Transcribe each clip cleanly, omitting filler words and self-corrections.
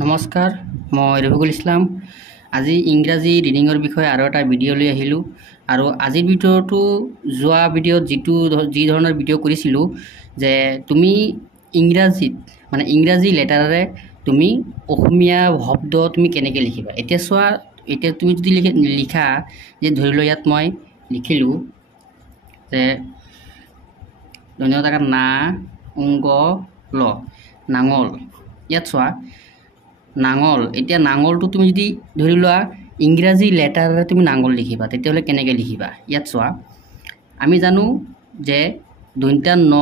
নমস্কাৰ, মই ৰফিকুল ইছলাম। আজি ইংৰাজী ৰিডিঙৰ বিষয়ে আৰু এটা ভিডিঅ' লৈ আহিলোঁ। আৰু আজিৰ ভিডিঅ'টো যোৱা ভিডিঅ'ত যি ধৰণৰ ভিডিঅ' কৰিছিলোঁ যে তুমি ইংৰাজীত ইংৰাজী লেটাৰেৰে তুমি অসমীয়া শব্দ তুমি কেনেকৈ লিখিবা। এতিয়া চোৱা, এতিয়া তুমি যদি লিখা যে ধৰি লোৱা ইয়াত মই লিখিলোঁ যে ধন্যবাদ না উংগ ল নাঙল। ইয়াত চোৱা নাঙল, এতিয়া নাঙলটো তুমি যদি ধৰি লোৱা ইংৰাজী লেটাৰেৰে তুমি নাঙল লিখিবা, তেতিয়াহ'লে কেনেকৈ লিখিবা। ইয়াত চোৱা, আমি জানো যে দন্ত্য ন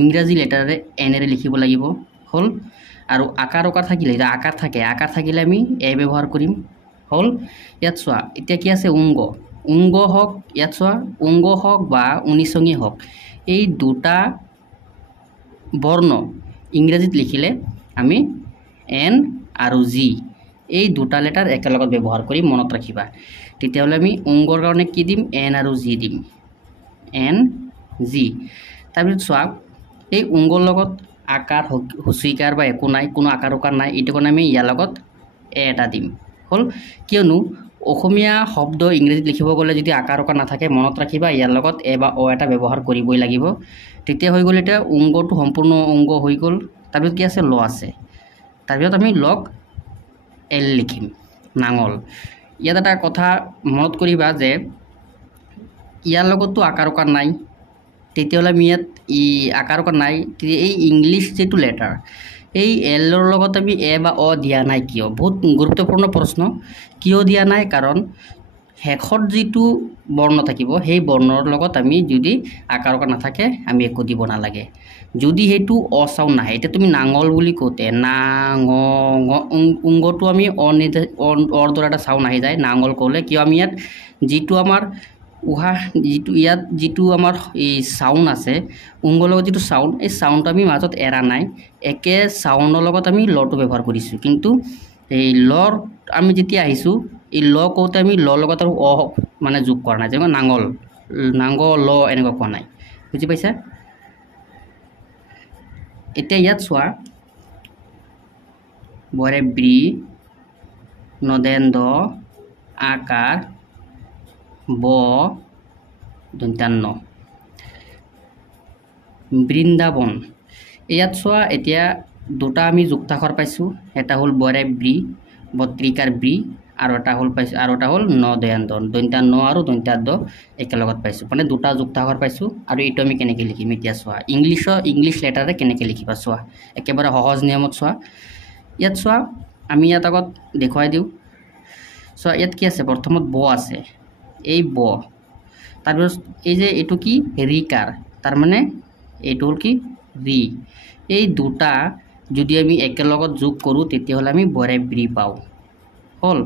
ইংৰাজী লেটাৰেৰে এনেৰে লিখিব লাগিব হ'ল। আৰু আকাৰ উকাৰ থাকিলে আকাৰ থাকিলে আমি এ ব্যৱহাৰ কৰিম হ'ল। ইয়াত চোৱা, এতিয়া কি আছে উংগ হওক, ইয়াত চোৱা উংগ হওক বা উনিচঙি হওক, এই দুটা বৰ্ণ ইংৰাজীত লিখিলে আমি এন আৰু জি এই দুটা লেটাৰ একেলগত ব্যৱহাৰ কৰি মনত ৰাখিবা। তেতিয়াহ'লে আমি উংগৰ কাৰণে কি দিম, এন আৰু জি দিম, এন জি। তাৰপিছত চোৱা, এই উংগৰ লগত আকাৰ হস্যিকাৰ বা একো নাই, কোনো আকাৰ উকাৰ নাই, এইটো কাৰণে আমি ইয়াৰ লগত এ এটা দিম হ'ল। কিয়নো অসমীয়া শব্দ ইংৰাজীত লিখিব গ'লে যদি আকাৰ উকাৰ নাথাকে, মনত ৰাখিবা ইয়াৰ লগত এ বা অ এটা ব্যৱহাৰ কৰিবই লাগিব। তেতিয়া হৈ গ'ল, এতিয়া উংগটো সম্পূৰ্ণ উংগ হৈ গ'ল। তাৰপিছত কি আছে, ল আছে, তাৰপিছত আমি লগ এল লিখিম, নাঙল। ইয়াত এটা কথা মনত কৰিবা যে ইয়াৰ লগততো আকাৰ উকাৰ নাই, তেতিয়াহ'লে আমি ইয়াত আকাৰ উকাৰ নাই, এই ইংলিছ যিটো লেটাৰ এই এলৰ লগত আমি এ বা অ দিয়া নাই কিয়? বহুত গুৰুত্বপূৰ্ণ প্ৰশ্ন। কিয় দিয়া নাই? কাৰণ শেষত যিটো বৰ্ণ থাকিব সেই বৰ্ণৰ লগত আমি যদি আকাৰ উকাৰ নাথাকে আমি একো দিব নালাগে। যদি সেইটো অ চাউণ্ড নাহে, এতিয়া তুমি নাঙল বুলি কওঁতে না ঙ উংগটো আমি অৰ দৰে এটা চাউণ্ড আহি যায় নাঙল ক'লে। কিয়? আমি ইয়াত যিটো আমাৰ ইয়াত যিটো আমাৰ এই চাউণ্ড আছে উংগৰ লগত যিটো চাউণ্ড, এই চাউণ্ডটো আমি মাজত এৰা নাই, একে চাউণ্ডৰ লগত আমি লটো ব্যৱহাৰ কৰিছোঁ। কিন্তু এই লৰ আমি যেতিয়া আহিছোঁ, এই ল কওঁতে আমি লৰ লগত আৰু অ যোগ কৰা নাই, যেনেকৈ নাঙল ল এনেকুৱা কোৱা নাই। বুজি পাইছা? এতিয়া ইয়াত চোৱা, বৰে ব্ৰি নদেন্দ আকাৰ ব দন্ত্যান্ন বৃন্দাবন। ইয়াত চোৱা, এতিয়া দুটা আমি যুক্তাক্ষৰ পাইছোঁ, এটা হ'ল বৰে ব্ৰি বত্ৰিকাৰ ব্ৰি, আৰু এটা হ'ল ন দয়ান্ত দন্ত্যা ন আৰু দন্ত্যা দ একেলগত পাইছোঁ, দুটা যুক্তাক্ষৰ পাইছোঁ। আৰু এইটো আমি কেনেকৈ লিখিম এতিয়া চোৱা, ইংলিছ লেটাৰে কেনেকৈ লিখিবা চোৱা, একেবাৰে সহজ নিয়মত চোৱা। ইয়াত চোৱা, আমি ইয়াত আগত দেখুৱাই দিওঁ। চোৱা, ইয়াত কি আছে, প্ৰথমত ব আছে, এই ব, তাৰপিছত এই যে এইটো কি ৰিকাৰ, তাৰমানে এইটো হ'ল কি ৰি। এই দুটা যদি আমি একেলগত যোগ কৰোঁ তেতিয়াহ'লে আমি বৰে ব্ৰি পাওঁ হ'ল,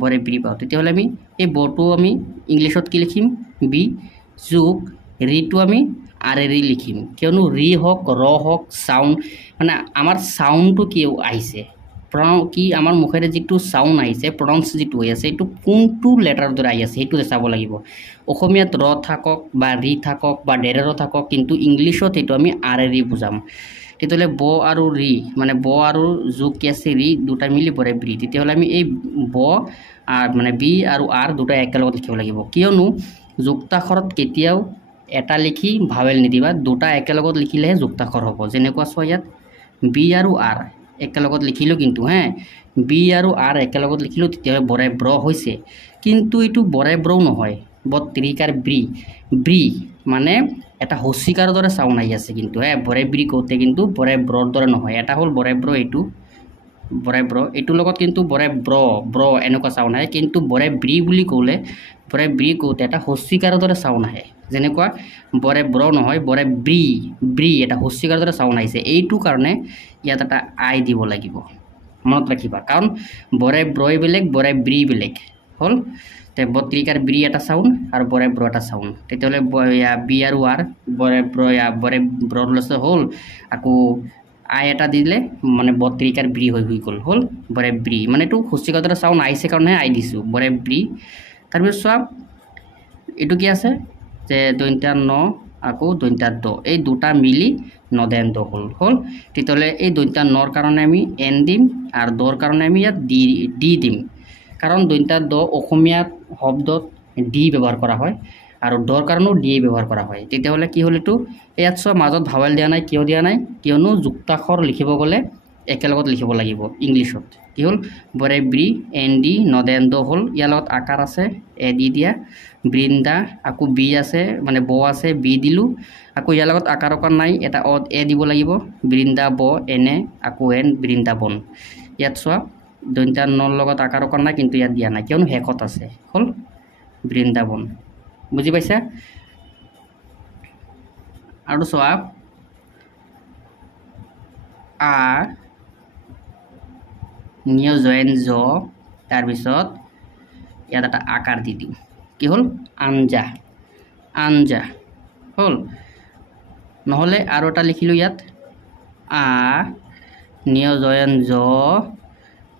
বৰে ব্ৰি পাওঁ। তেতিয়াহ'লে আমি এই বটো আমি ইংলিছত কি লিখিম, বি যোগ ৰিটো আমি আৰ এ ৰি লিখিম। কিয়নো ৰি হওক ৰ হওক চাউণ্ড, আমাৰ চাউণ্ডটো কি আহিছে, কি আমাৰ মুখেৰে যিটো চাউণ্ড আহিছে, প্ৰনাউন্স যিটো হৈ আছে, এইটো কোনটো লেটাৰৰ দৰে আহি আছে সেইটো চাব লাগিব। অসমীয়াত ৰ থাকক বা ৰি থাকক বা ডেৰেৰ থাকক, কিন্তু ইংলিছত সেইটো আমি আৰ এ ৰি বুজাম। তেতিয়াহ'লে ব আৰু ৰি ব আৰু যোগ কি আছে ৰি, দুটা মিলি বৰে ব্ৰি। তেতিয়াহ'লে আমি এই ব বি আৰু আৰ দুটা একেলগত লিখিব লাগিব। কিয়নো যুক্তাক্ষৰত কেতিয়াও এটা লিখি ভাৱেল নিদিবা, দুটা একেলগত লিখিলেহে যুক্তাক্ষৰ হ'ব। যেনেকুৱা চোৱা, ইয়াত বি আৰু আৰ একেলগত লিখিলোঁ, কিন্তু বি আৰু আৰ একেলগত লিখিলোঁ, তেতিয়াহ'লে বৰে ব্ৰ হৈছে। কিন্তু এইটো বৰে ব্ৰও নহয়, বত্ৰিকাৰ ব্ৰি এটা হস্যিকাৰৰ দৰে চাউণ্ড আহি আছে, কিন্তু বৰে ব্ৰি কওঁতে কিন্তু বৰে ব্ৰৰ দৰে নহয়। এটা হ'ল বৰে ব্ৰ, এইটো বৰে ব্ৰ, এইটোৰ লগত কিন্তু বৰে ব্ৰ এনেকুৱা চাউণ্ড আহে। কিন্তু বৰে ব্ৰি বুলি ক'লে, বৰে ব্ৰি কওঁতে এটা হস্যিকাৰৰ দৰে চাউণ্ড আহে। যেনেকুৱা বৰে ব্ৰ নহয়, বৰে ব্ৰি এটা হস্যিকাৰৰ দৰে চাউণ্ড আহিছে। এইটো কাৰণে ইয়াত এটা আই দিব লাগিব, মনত ৰাখিবা। কাৰণ বৰে ব্ৰই বেলেগ, বৰে ব্ৰি বেলেগ হ'ল। বত্ৰিকাৰ ব্ৰি এটা চাউণ্ড আৰু বৰে ব্ৰ এটা চাউণ্ড। তেতিয়াহ'লে বি আৰু আৰ বৰে ব্ৰৰ লৈছে হ'ল, আকৌ আই এটা দিলে বত্ৰিকাৰ ব্ৰি হৈ গ'ল হ'ল বৰে ব্ৰি। এইটো হস্যিকাৰৰ দৰে চাউণ্ড আহিছে কাৰণেহে আই দিছোঁ, বৰে ব্ৰি। তাৰপিছত চোৱা, এইটো কি আছে যে দন্ত্যা ন আকৌ দন্তাত দ এই দুটা মিলি নদেন্ত হল তেতিয়াহ'লে এই দন্তাত নৰ কাৰণে আমি এন দিম আৰু দৰ কাৰণে আমি ইয়াত ডি দিম কাৰণ দন্তাত দ অসমীয়া শব্দত ডি ব্যৱহাৰ কৰা হয় আৰু দৰ কাৰণেও ডি ব্যৱহাৰ কৰা হয় তেতিয়াহ'লে কি হ'ল এইটো ইয়াত চোৱা মাজত ভাৱেল দিয়া নাই কিয় দিয়া নাই কিয়নো যুক্তাক্ষৰ লিখিব গ'লে একেলগত লিখিব লাগিব ইংলিছত কি হ'ল বৰে ব্ৰি এন ডি নদেন্ত হ'ল ইয়াৰ লগত আকাৰ আছে এ দি দিয়া বৃন্দা আকৌ বি আছে মানে ব আছে বি দিলোঁ আকৌ ইয়াৰ লগত আকাৰ নাই এটা অত এ দিব লাগিব বৃন্দা ব এনে আকৌ এন বৃন্দাবন ইয়াত চোৱা দন্তাৰ নৰ লগত আকাৰ নাই কিন্তু ইয়াত দিয়া নাই কিয়নো শেষত আছে হ'ল বৃন্দাবন বুজি পাইছা আৰু চোৱা আ নিয় জয়েন জ তাৰপিছত ইয়াত এটা আকাৰ দি দিওঁ কি হ'ল আঞ্জা আঞ্জা হ'ল নহ'লে আৰু এটা লিখিলোঁ ইয়াত আ নিয় জয়েন জ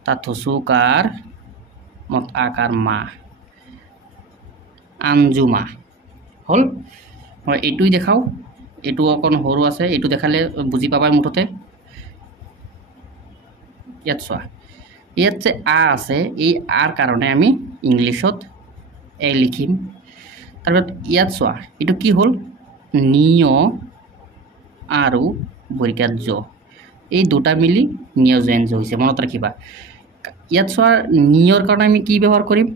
তাত হচুকাৰ মত আকাৰ মা আঞ্জুমা হ'ল মই এইটোই দেখাওঁ এইটো অকণ সৰু আছে এইটো দেখালে বুজি পাবা মুঠতে ইয়াত চোৱা ইয়াত যে আ আছে এই আৰ কাৰণে আমি ইংলিছত এ লিখিম তাৰপিছত ইয়াত চোৱা এইটো কি হ'ল নিয় আৰু বৰিকাত জ এই দুটা মিলি নিয় জয়েন জ হৈছে মনত ৰাখিবা ইয়াত চোৱা নিয়ৰ কাৰণে আমি কি ব্যৱহাৰ কৰিম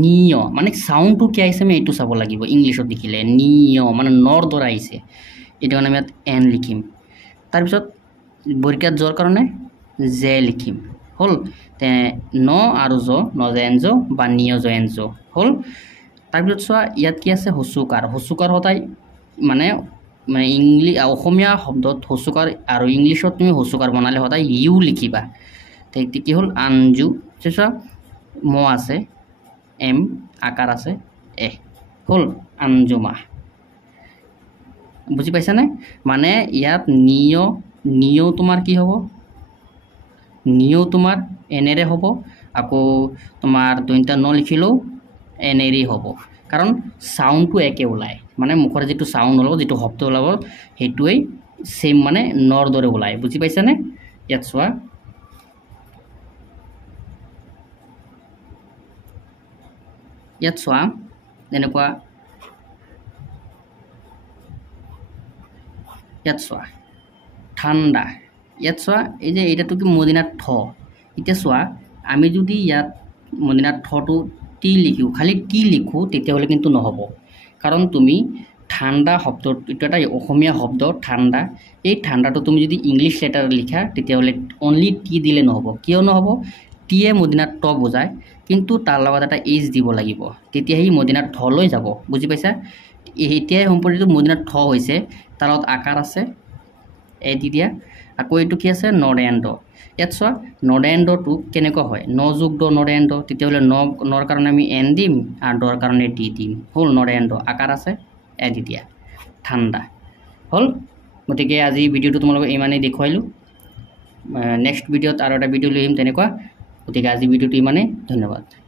নিয় মানে সাউন্ডটো কি আহিছে আমি এইটো চাব লাগিব ইংলিছত লিখিলে নিয় মানে নৰ দৰে আহিছে এইটো কাৰণে আমি ইয়াত এন লিখিম তাৰপিছত বৰিকাত জৰ কাৰণে জে লিখিম হ'ল তে ন আৰু জ নজেন জ বা নিয় জয়েন জ হ'ল তাৰপিছত চোৱা ইয়াত কি আছে হচুকাৰ হচুকাৰ সদায় মানে অসমীয়া শব্দত হচুকাৰ আৰু ইংলিছত তুমি হচুকাৰ বনালে সদায় ইউ লিখিবা কি হ'ল আঞ্জু চোৱা ম আছে এম আকাৰ আছে এ হ'ল আঞ্জুমা বুজি পাইছানে মানে ইয়াত নিয় তোমাৰ কি হ'ব নিয় তোমাৰ এনেৰে হ'ব আকৌ তোমাৰ দন্তা ন লিখিলেও এনেৰে হ'ব কাৰণ সাউন্ডটো একে ওলায় মানে মুখৰ যিটো সাউন্ড ওলাব যিটো শব্দ ওলাব সেইটোৱেই সেম মানে নৰ দৰে ওলায় বুজি পাইছানে ইয়াত চোৱা ইয়াত চোৱা এনেকুৱা ইয়াত চোৱা ঠাণ্ডা ইয়াত চোৱা এই যে এইটাটো কি মদিনাত ঠ এতিয়া চোৱা আমি যদি ইয়াত মদিনাত ঠটো টি লিখোঁ খালি টি লিখোঁ তেতিয়াহ'লে কিন্তু নহ'ব কাৰণ তুমি ঠাণ্ডা শব্দ এইটো এটা অসমীয়া শব্দ ঠাণ্ডা এই ঠাণ্ডাটো তুমি যদি ইংলিছ লেটাৰ লিখা তেতিয়াহ'লে অনলি টি দিলে নহ'ব কিয় নহ'ব টিয়ে মদিনাত ট বুজায় কিন্তু তাৰ লগত এটা এইচ দিব লাগিব তেতিয়াহে মদিনাত ঠলৈ যাব বুজি পাইছা এতিয়াই সম্পৰ্কিত মদিনাত ঠ হৈছে তাৰ লগত আকাৰ আছে এ দি দিয়া আকৌ এইটো কি আছে নৰেন্দ্ৰ ইয়াত চোৱা নৰেন্দ্ৰটো কেনেকুৱা হয় ন যোগ দ নৰেন্দ্ৰ তেতিয়াহ'লে নৰ কাৰণে আমি এন দিম আৰু দৰ কাৰণে ডি দিম হ'ল নৰেন্দ্ৰ আকাৰ আছে এ দি দিয়া ঠাণ্ডা হ'ল গতিকে আজি ভিডিঅ'টো তোমালোকক ইমানেই দেখুৱাইলোঁ নেক্সট ভিডিঅ'ত আৰু এটা ভিডিঅ' লৈ আহিম তেনেকুৱা গতিকে আজি ভিডিঅ'টো ইমানেই ধন্যবাদ